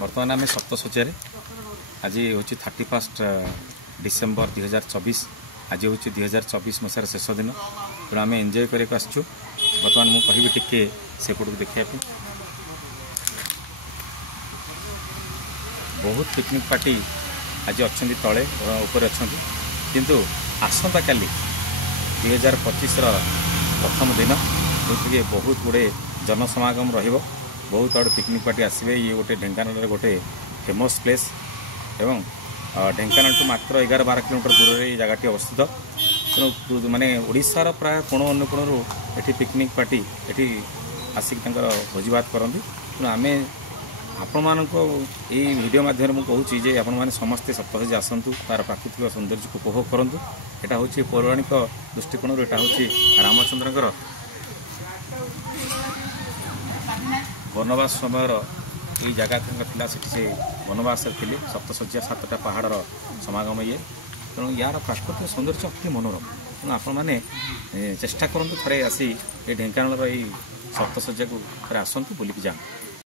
बर्तमान आम सप्तशଯ୍ୟା आज हूँ 31 डिसेम्बर 2024 आज हूँ 2024 मसीहार शेष दिन तेणु आम एंजॉय करके आसचु। बर्तमान मुझे कहबी टिके सेपट को देखा बहुत पिकनिक पार्टी आज अच्छा तले ऊपर अच्छा किंतु आसंता काली 2025 प्रथम दिन जो बहुत गुड़े जनसमागम रहिबो बहुत आड़े पिकनिक पार्टी आसबे। ये गोटे ढेंकानाल गोटे फेमस प्लेस एवं ढेंकानाल टू मात्र 11-12 किलोमीटर दूर ये जगह अवस्थित। तेणु माने ओडिशार प्राय कोण अनुकोण ये पिकनिक पार्टी ये आसिक भोजीभात करती। तेणु आम आपण मानक यही वीडियो माध्यम मुझे कहूँ जे आपण मैंने समस्ते सप्तशଯ୍ୟା आसतु तार प्राकृतिक सौंदर्य को उपभोग करूँ। यहाँ हूँ पौराणिक दृष्टिकोण यहाँ हूँ रामचंद्र वनवास समय ये जगह से वनवास थे सप्तशଯ୍ୟା 7टा पहाड़ समागम ये। तेणु यार प्राकृतिक सौंदर्य अति मनोरम। तेणु आपण मैंने चेष्टा करूँ थे आसी ये ढेंकानाल सप्तशଯ୍ୟା को थे आसतु बुलिकी जाए।